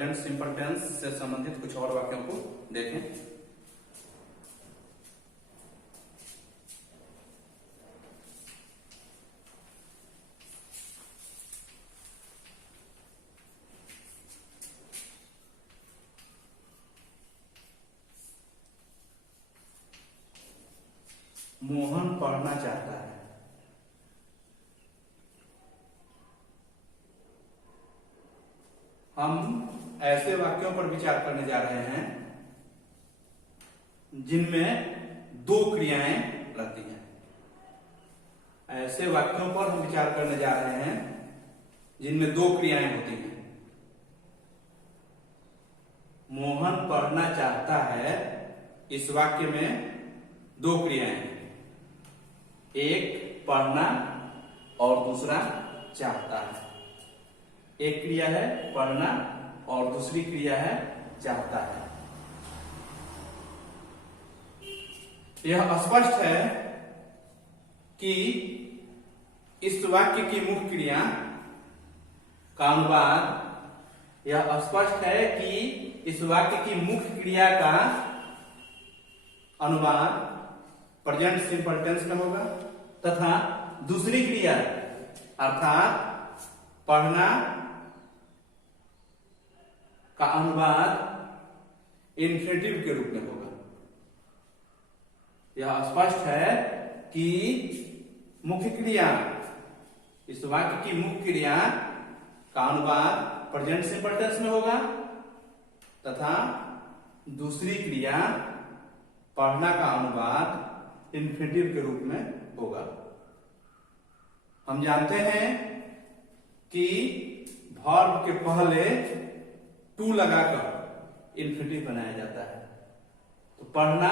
Present simple tense से संबंधित कुछ और वाक्यों को देखें। मोहन पढ़ना चाहता है। हम ऐसे वाक्यों पर विचार करने जा रहे हैं जिनमें दो क्रियाएं रहती हैं। ऐसे वाक्यों पर हम विचार करने जा रहे हैं जिनमें दो क्रियाएं होती हैं। मोहन पढ़ना चाहता है, इस वाक्य में दो क्रियाएं हैं, एक पढ़ना और दूसरा चाहता है। एक क्रिया है पढ़ना और दूसरी क्रिया है चाहता है। यह स्पष्ट है कि इस वाक्य की मुख्य क्रिया का अनुवाद, यह स्पष्ट है कि इस वाक्य की मुख्य क्रिया का अनुवाद प्रेजेंट सिंपल टेंस में होगा तथा दूसरी क्रिया अर्थात पढ़ना का अनुवाद इन्फिनेटिव के रूप में होगा। यह स्पष्ट है कि मुख्य क्रिया, इस वाक्य की मुख्य क्रिया का अनुवाद प्रेजेंट सिंपल टेंस में होगा तथा दूसरी क्रिया पढ़ना का अनुवाद इन्फिनेटिव के रूप में होगा। हम जानते हैं कि वर्ब के पहले टू लगाकर इन्फिनेटिव बनाया जाता है। तो पढ़ना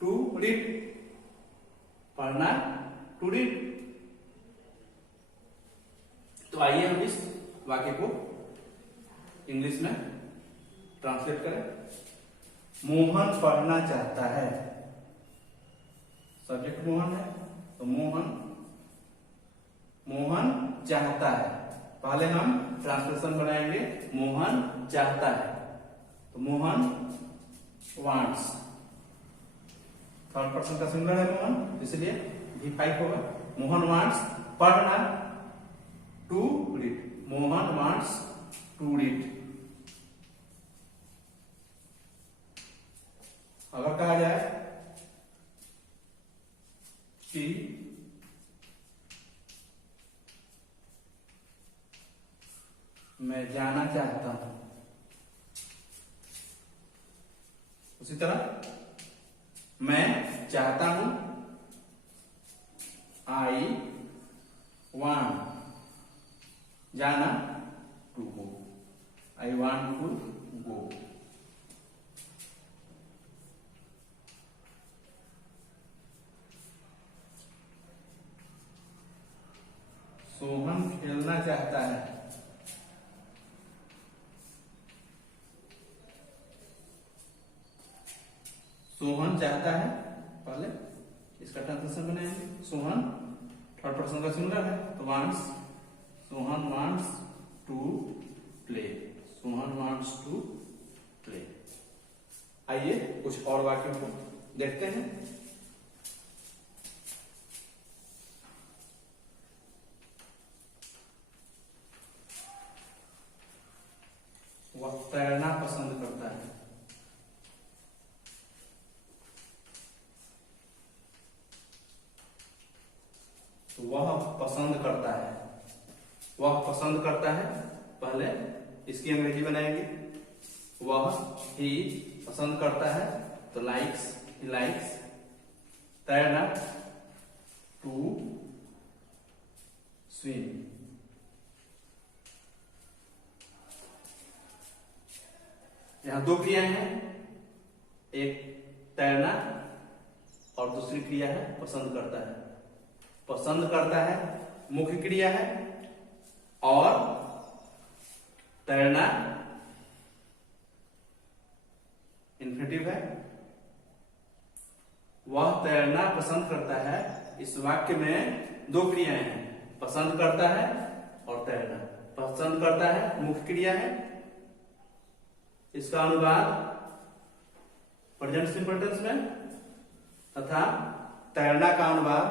टू रीड, पढ़ना टू रीड। तो आइए हम इस वाक्य को इंग्लिश में ट्रांसलेट करें। मोहन पढ़ना चाहता है, सब्जेक्ट मोहन है तो मोहन चाहता है। पहले हम ट्रांसलेशन बनाएंगे, मोहन चाहता है तो मोहन वांट्स, थर्ड पर्सन का सिंगुलर है मोहन, इसलिए V5 होगा। मोहन वांट्स पढ़ना to read, Mohan wants to read. अगर कहा जाए कि मैं जाना चाहता हूं, उसी तरह मैं चाहता हूं, आई वांट, जाना to go, I want to go. Sohan खेलना चाहता है, सोहन चाहता है, पहले इसका ट्रांसलेशन बनाएंगे। सोहन थर्ड पर्सन का सिंगुलर है तो wants, Sohan wants to play, Sohan wants to play. आइए कुछ और वाक्यों को देखते हैं। वह तैरना पसंद करता है, तो वह पसंद करता है, वह पसंद करता है, पहले इसकी अंग्रेजी बनाएंगे। वह ही पसंद करता है तो लाइक्स, ही लाइक्स। तैरना टू स्विम, यहां दो क्रियाएं हैं, एक तैरना और दूसरी क्रिया है पसंद करता है। पसंद करता है मुख्य क्रिया है और तैरना इन्फिनेटिव है। वह तैरना पसंद करता है, इस वाक्य में दो क्रियाएं हैं, पसंद करता है और तैरना। पसंद करता है मुख्य क्रिया है। इसका अनुवाद प्रेजेंट सिंपल टेंस में तथा तैरना का अनुवाद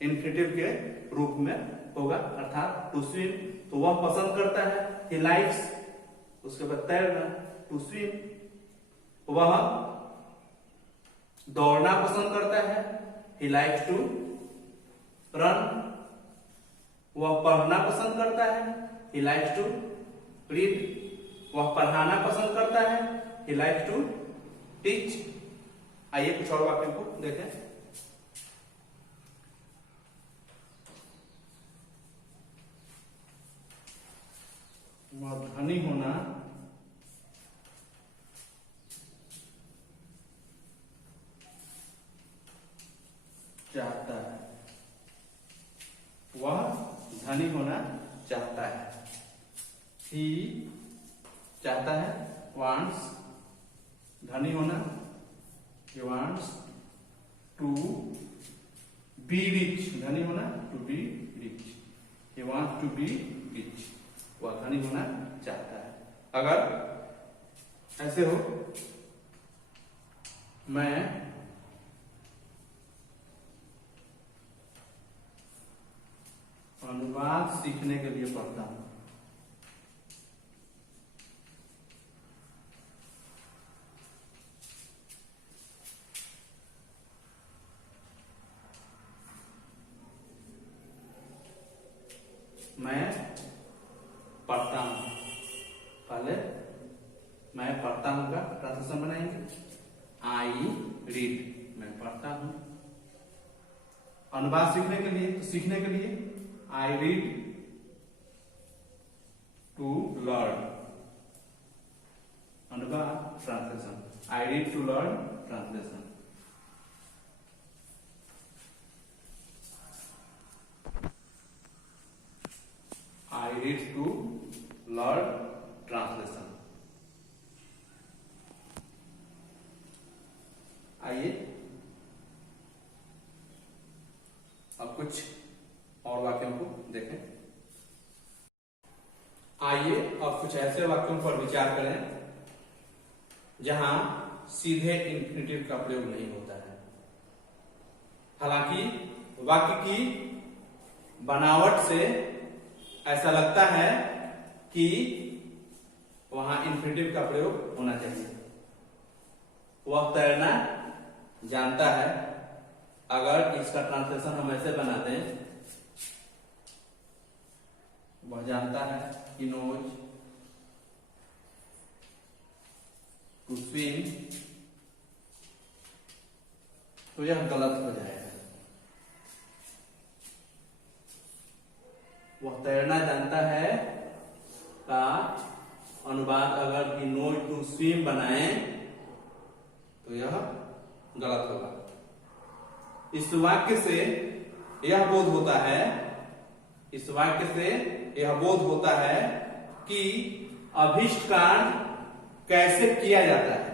इन्फिनेटिव के रूप में होगा, अर्थात टू स्विम। तो वह पसंद करता है, ही लाइक्स, उसके बाद तैरना, टू स्विम। वह दौड़ना पसंद करता है, ही लाइक्स टू रन। वह पढ़ना पसंद करता है, ही लाइक्स टू रीड। वह पढ़ाना पसंद करता है, ही लाइक्स टू टीच। आइए कुछ और वाक्यों को देखें। वह धनी होना चाहता है, वह धनी होना चाहता है। ही चाहता है, वांट्स, धनी होना, he wants to be rich, धनी होना, to be rich, he wants to be rich, वह धनी होना चाहता है। अगर ऐसे हो, मैं अनुवाद सीखने के लिए पढ़ता हूं, मैं पढ़ता हूं। पहले मैं पढ़ता हूं का ट्रांसलेशन बनाएंगे, आई रीड, मैं पढ़ता हूं। अनुवाद सीखने के लिए, तो सीखने के लिए आई रीड टू लर्न। अनुवाद translation, I read to learn translation. I read to learn translation। आइए अब कुछ और वाक्यों को देखें। आइए अब कुछ ऐसे वाक्यों पर विचार करें जहां सीधे इन्फिनेटिव का प्रयोग नहीं होता है। हालांकि वाक्य की बनावट से ऐसा लगता है कि वहां इन्फिनेटिव का प्रयोग होना चाहिए। वह तैरना जानता है, अगर इसका ट्रांसलेशन हम ऐसे बना दें, वह जानता है, he knows to swim, तो यह गलत हो जाएगा। वह तैरना जानता है का अनुवाद अगर he knows to swim बनाए तो यह गलत होगा। इस वाक्य से यह बोध होता है, इस वाक्य से यह बोध होता है कि अभीष्ट कार्य कैसे किया जाता है,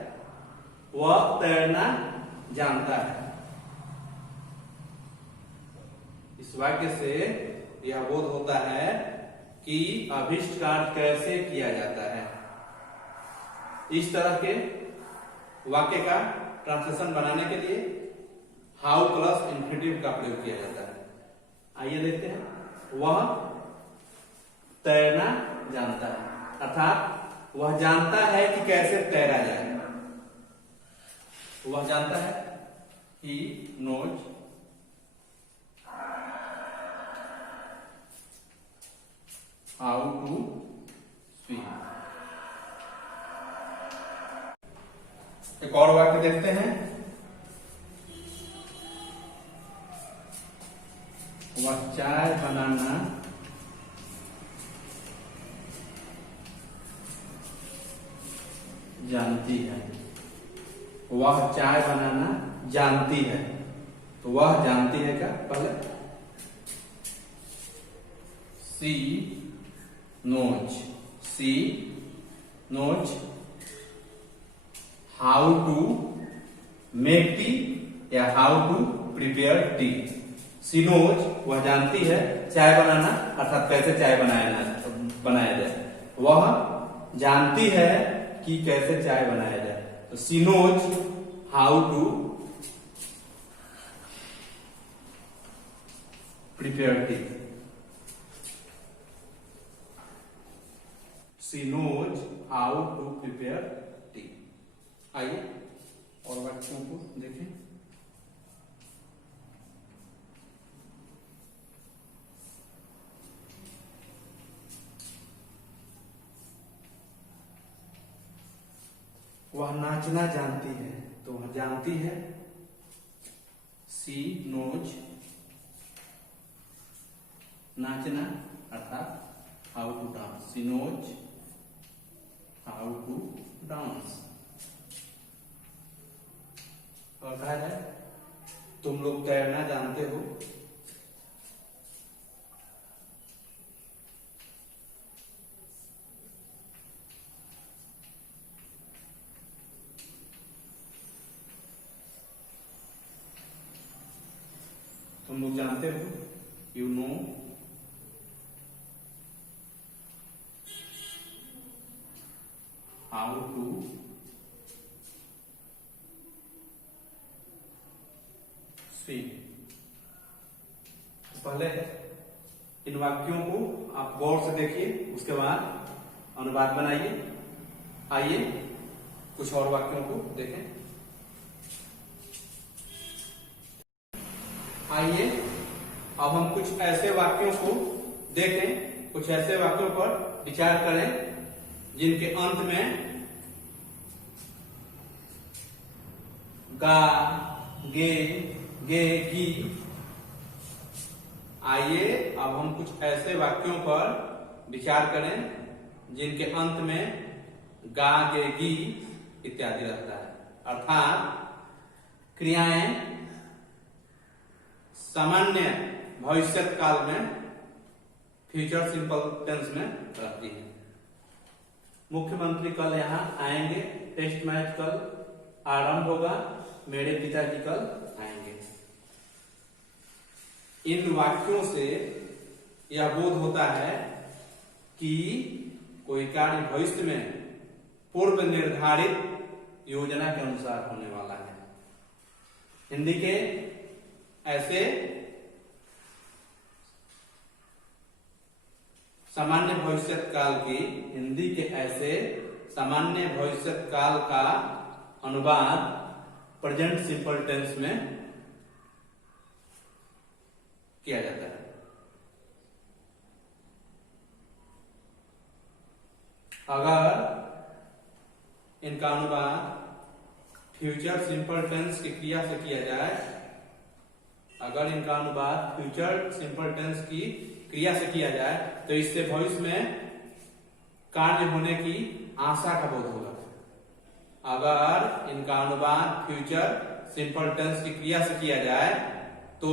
वह तैरना जानता है। इस वाक्य से यह बोध होता है कि अभीष्ट कार्य कैसे किया जाता है। इस तरह के वाक्य का ट्रांसलेशन बनाने के लिए हाउ प्लस इन्फिनेटिव का प्रयोग किया जाता है। आइए देखते हैं। वह तैरना जानता है, अर्थात वह जानता है कि कैसे तैरा जाए। वह जानता है, he knows how to swim। एक और वाक्य देखते हैं। वह चाय बनाना जानती है। वह चाय बनाना जानती है, तो वह जानती है क्या? पहले सी knows, she knows how to make tea या how to prepare tea। she knows, वह जानती है चाय बनाना, अर्थात कैसे चाय बनाया वह जानती है कि कैसे चाय बनाया जाए। तो she knows how to prepare tea. She knows how to prepare tea. आइए और वाक्यों को देखें। वह नाचना जानती है, तो वह जानती है। सी नोज नाचना अर्थात how to dance. She knows how to dance. और कहा जाए तुम लोग तैरना जानते हो। तुम लोग जानते हो, you know how to swim. पहले इन वाक्यों को आप गौर से देखिए, उसके बाद अनुवाद बनाइए। आइए कुछ और वाक्यों को देखें। आइए अब हम कुछ ऐसे वाक्यों को देखें, कुछ ऐसे वाक्यों पर विचार करें जिनके अंत में गा, गे, गे, गी। आइए अब हम कुछ ऐसे वाक्यों पर विचार करें जिनके अंत में गा, गे, गी इत्यादि रहता है। अर्थात क्रियाएं सामान्य भविष्य काल में फ्यूचर सिंपल टेंस में रहती है। मुख्यमंत्री कल यहाँ आएंगे। टेस्ट मैच कल आरंभ होगा। मेरे पिताजी कल आएंगे। इन वाक्यों से यह बोध होता है कि कोई कार्य भविष्य में पूर्व निर्धारित योजना के अनुसार होने वाला है। हिंदी के ऐसे सामान्य भविष्य काल की, हिंदी के ऐसे सामान्य भविष्य काल का अनुवाद प्रेजेंट सिंपल टेंस में किया जाता है। अगर इनका अनुवाद फ्यूचर सिंपल टेंस की क्रिया से किया जाए, अगर इनका अनुवाद फ्यूचर सिंपल टेंस की क्रिया से किया जाए तो इससे भविष्य में कार्य होने की आशा का बोध होगा। अगर इनका अनुवाद फ्यूचर सिंपल टेंस की क्रिया से किया जाए तो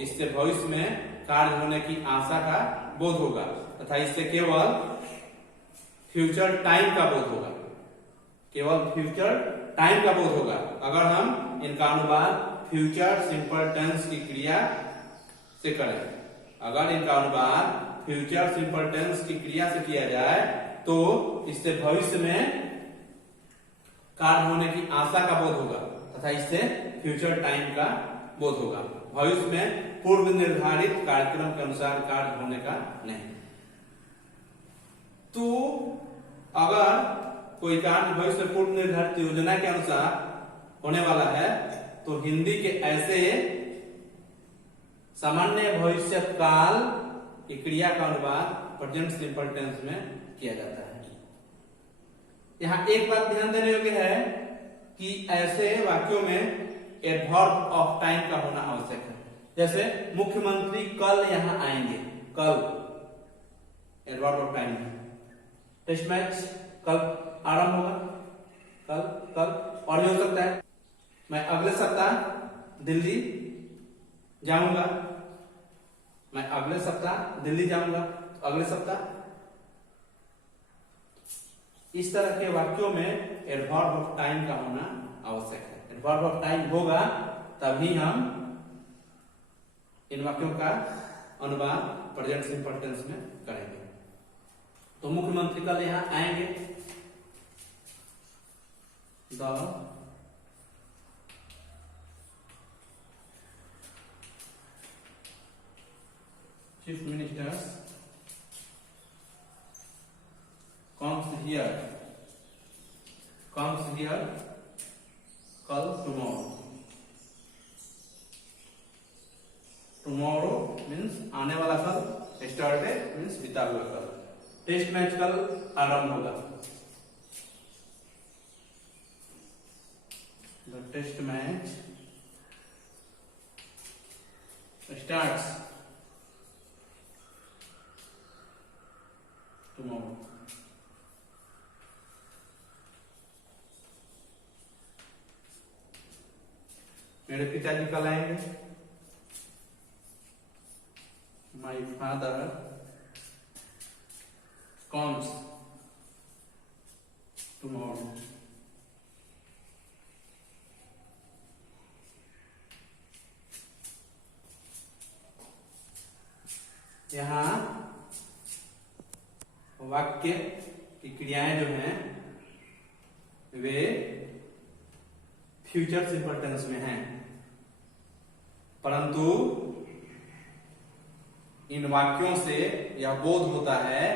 इससे भविष्य में कार्य होने की आशा का बोध होगा तथा इससे केवल फ्यूचर टाइम का बोध होगा, केवल फ्यूचर टाइम का बोध होगा। अगर हम इनका अनुवाद फ्यूचर सिंपल टेंस की क्रिया से करें, अगर इनका अनुवाद फ्यूचर सिंपल टेंस की क्रिया से किया जाए तो इससे भविष्य में कार्य होने की आशा का बोध होगा तथा इससे फ्यूचर टाइम का बोध होगा। भविष्य में पूर्व निर्धारित कार्यक्रम के अनुसार कार्य होने का नहीं। तो अगर कोई कार्य भविष्य में पूर्व निर्धारित योजना के अनुसार होने वाला है तो हिंदी के ऐसे सामान्य भविष्य काल की क्रिया का अनुवाद प्रेजेंट सिंपल टेंस में किया जाता है। यहाँ एक बात ध्यान देने योग्य है कि ऐसे वाक्यों में एडवर्ब ऑफ टाइम का होना आवश्यक है। जैसे मुख्यमंत्री कल यहाँ आएंगे, कल एडवर्ब ऑफ टाइम है। टेस्ट मैच कल आरंभ होगा, कल कल और भी हो सकता है मैं अगले सप्ताह दिल्ली जाऊंगा, मैं अगले सप्ताह दिल्ली जाऊंगा, अगले सप्ताह। इस तरह के वाक्यों में एडवर्ब ऑफ टाइम का होना आवश्यक है। एडवर्ब ऑफ टाइम होगा तभी हम इन वाक्यों का अनुवाद प्रेजेंट सिंपल टेंस में करेंगे। तो मुख्यमंत्री कल यहाँ आएंगे। The chief ministers comes here कल टुमारो मीन्स आने वाला कल, स्टार्टेड मीन्स बीता हुआ कल। टेस्ट मैच कल आरंभ होगा। The test match starts tomorrow. मेरे पिताजी कल आएंगे। My father comes tomorrow. यहाँ वाक्य की क्रियाएं जो हैं वे फ्यूचर सिंपल टेंस में हैं, परंतु इन वाक्यों से यह बोध होता है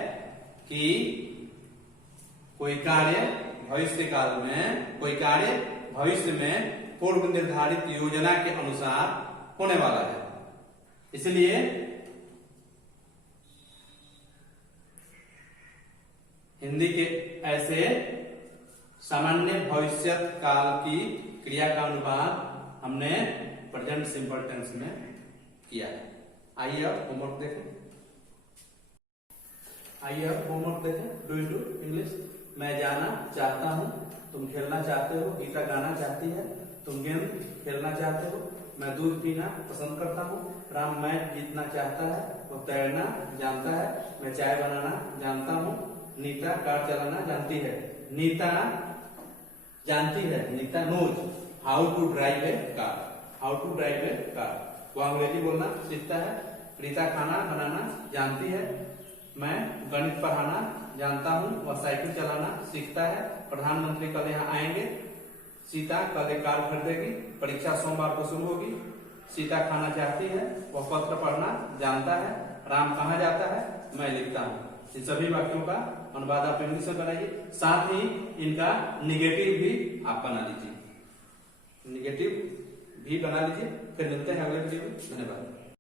कि कोई कार्य भविष्य काल में, कोई कार्य भविष्य में पूर्व निर्धारित योजना के अनुसार होने वाला है। इसलिए हिंदी के ऐसे सामान्य भविष्य काल की क्रिया का अनुवाद हमने प्रेजेंट सिंपल टेंस में किया है। आइए अब होमवर्क देखें। Do you English. मैं जाना चाहता हूँ, तुम खेलना चाहते हो, गीता गाना चाहती है, तुम गेम खेलना चाहते हो, मैं दूध पीना पसंद करता हूँ, राम मैच जीतना चाहता है, वो तैरना जानता है, मैं चाय बनाना जानता हूँ, नीता कार चलाना जानती है। नीता जानती है, Nita knows how to drive a car. वो अंग्रेजी बोलना सीखता है। रीता खाना बनाना जानती है। मैं गणित पढ़ाना जानता हूँ, वह साइकिल चलाना सीखता है। प्रधानमंत्री कल यहाँ आएंगे। सीता कल एक कार खरीदेगी। परीक्षा सोमवार को शुरू होगी। सीता खाना चाहती है, वह पत्र पढ़ना जानता है। राम कहाँ जाता है, मैं लिखता हूँ। इन सभी वाक्यों का अनुवाद आप इंग्लिश में बनाइए, साथ ही इनका निगेटिव भी आप बना लीजिए। फिर मिलते हैं अगले वीडियो में। धन्यवाद।